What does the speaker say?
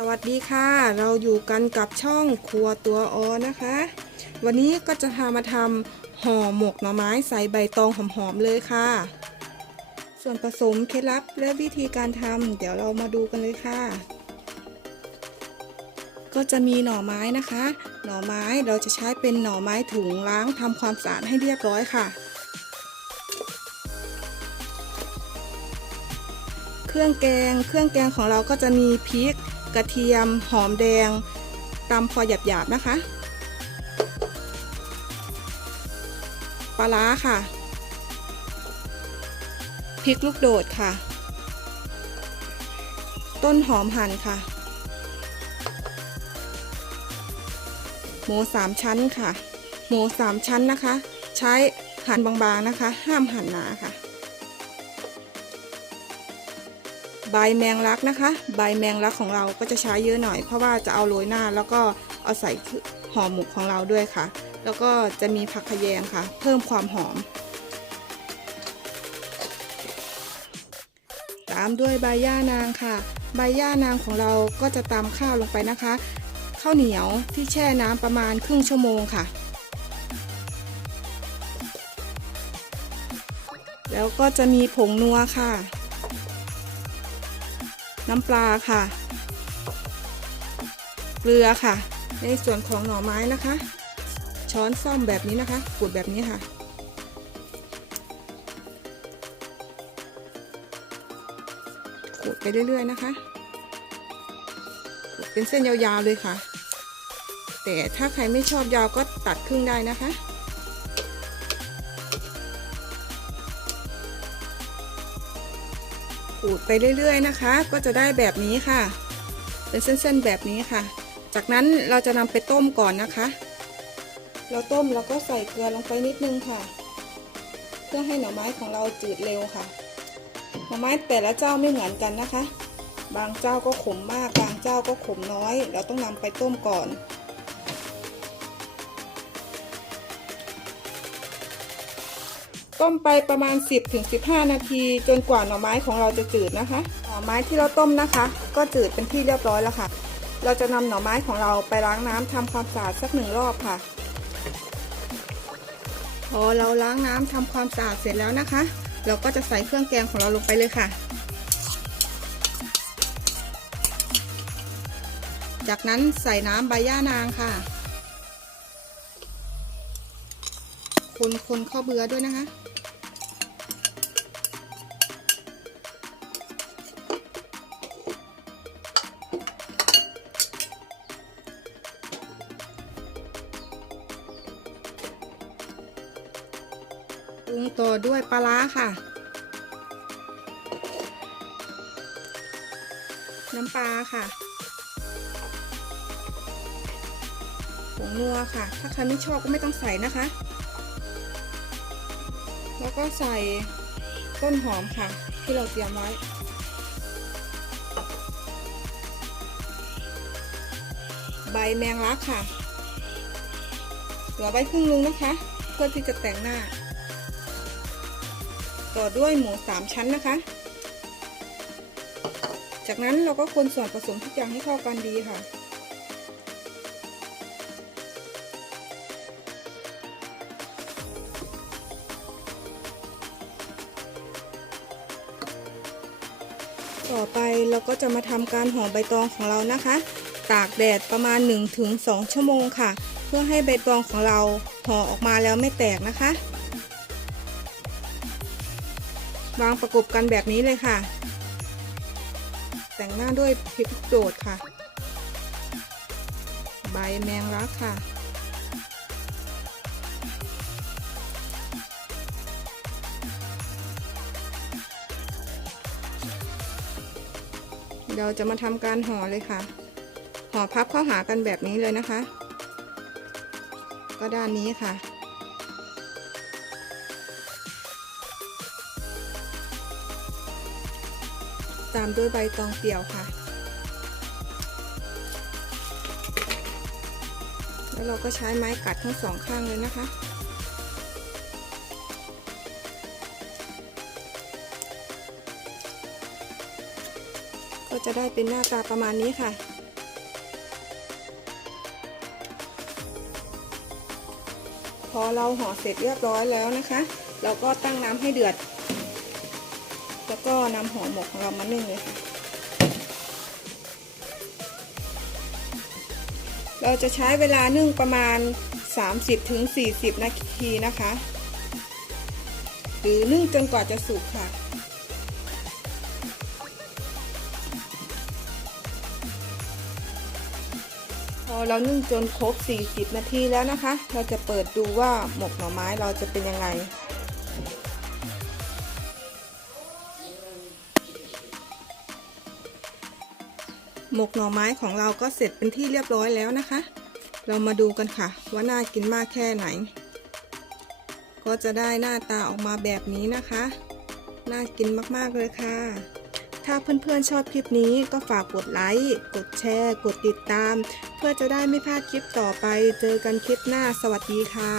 สวัสดีค่ะ เราอยู่กันกับช่องครัวตัวออนะคะ วันนี้ก็จะพามาทำห่อหมกหน่อไม้ใส่ใบตองหอมๆเลยค่ะ ส่วนผสมเคล็ดลับและวิธีการทำเดี๋ยวเรามาดูกันเลยค่ะ ก็จะมีหน่อไม้นะคะ หน่อไม้เราจะใช้เป็นหน่อไม้ถุงล้างทำความสะอาดให้เรียบร้อยค่ะเครื่องแกง เครื่องแกงของเราก็จะมีพริก กระเทียม หอมแดงตำพอหยาบๆนะคะ ปลาร้าค่ะ พริกลูกโดดค่ะ ต้นหอมหั่นค่ะ หมูสามชั้นค่ะ หมูสามชั้นนะคะ ใช้หั่นบางๆนะคะ ห้ามหั่นหนาค่ะ ใบแมงลักนะคะ ใบแมงลักของเราก็จะใช้เยอะหน่อย เพราะว่าจะเอาโรยหน้า แล้วก็เอาใส่ห่อหมกของเราด้วยค่ะ แล้วก็จะมีผักขยงค่ะ เพิ่มความหอม ตามด้วยใบย่านางค่ะ ใบย่านางของเราก็จะตำข้าวลงไปนะคะข้าวเหนียวที่แช่น้ำประมาณครึ่งชั่วโมงค่ะแล้วก็จะมีผงนัวค่ะ น้ำปลาค่ะ เกลือค่ะ ในส่วนของหน่อไม้นะคะ ช้อนซ่อมแบบนี้นะคะขูดแบบนี้ค่ะ ขูดไปเรื่อยๆนะคะขูดเป็นเส้นยาวๆเลยค่ะ แต่ถ้าใครไม่ชอบยาวก็ตัดครึ่งได้นะคะ ขูดไปเรื่อยๆนะคะ ก็จะได้แบบนี้ค่ะ เป็นเส้นๆแบบนี้ค่ะ จากนั้นเราจะนำไปต้มก่อนนะคะ เราต้มเราก็ใส่เกลือลงไปนิดนึงค่ะ เพื่อให้หน่อไม้ของเราจืดเร็วค่ะ หน่อไม้แต่ละเจ้าไม่เหมือนกันนะคะ บางเจ้าก็ขมมาก บางเจ้าก็ขมน้อย เราต้องนำไปต้มก่อน ต้มไปประมาณ 10-15 นาที จนกว่าหน่อไม้ของเราจะจืดนะคะ หน่อไม้ที่เราต้มนะคะ ก็จืดเป็นที่เรียบร้อยแล้วค่ะ เราจะนำหน่อไม้ของเราไปล้างน้ำทำความสะอาดสักหนึ่งรอบค่ะพอเราล้างน้ำทำความสะอาดเสร็จแล้วนะคะ เราก็จะใส่เครื่องแกงของเราลงไปเลยค่ะ จากนั้นใส่น้ำใบย่านางค่ะ คนคนข้าวเบือด้วยนะคะ ปรุงต่อด้วยปลาร้าค่ะ น้ำปลาค่ะผงนัวค่ะ ถ้าใครไม่ชอบก็ไม่ต้องใส่นะคะ แล้วก็ใส่ต้นหอมค่ะ ที่เราเตรียมไว้ ใบแมงลักค่ะ เหลือไว้ครึ่งนึงนะคะ เพื่อที่จะแต่งหน้า ต่อด้วยหมูสามชั้นนะคะ จากนั้นเราก็คนส่วนผสมทุกอย่างให้เข้ากันดีค่ะ ต่อไปเราก็จะมาทำการห่อใบตองของเรานะคะ ตากแดดประมาณ 1-2 ชั่วโมงค่ะ เพื่อให้ใบตองของเราห่อออกมาแล้วไม่แตกนะคะ วางประกบกันแบบนี้เลยค่ะ แต่งหน้าด้วยพริกโดดค่ะ ใบแมงลักค่ะ เราจะมาทำการห่อเลยค่ะ ห่อพับเข้าหากันแบบนี้เลยนะคะ ก็ด้านนี้ค่ะ ตามด้วยใบตองเปี่ยวค่ะ แล้วเราก็ใช้ไม้กัดทั้งสองข้างเลยนะคะ ก็จะได้เป็นหน้าตาประมาณนี้ค่ะ พอเราห่อเสร็จเรียบร้อยแล้วนะคะ เราก็ตั้งน้ำให้เดือด แล้วก็นำห่อหมกของเรามานึ่งเลยเราจะใช้เวลานึ่งประมาณ 30-40 นาทีนะคะ หรือนึ่งจนกว่าจะสุกค่ะ อเรานึ่งจนครบ 40 นาทีแล้วนะคะ เราจะเปิดดูว่าหมกหน่อไม้เราจะเป็นยังไง หมกหน่อไม้ของเราก็เสร็จเป็นที่เรียบร้อยแล้วนะคะ เรามาดูกันค่ะ ว่าน่ากินมากแค่ไหน ก็จะได้หน้าตาออกมาแบบนี้นะคะ น่ากินมากๆเลยค่ะ ถ้าเพื่อนๆชอบคลิปนี้ก็ฝากกดไลค์กดแชร์ กดติดตาม เพื่อจะได้ไม่พลาดคลิปต่อไป เจอกันคลิปหน้าสวัสดีค่ะ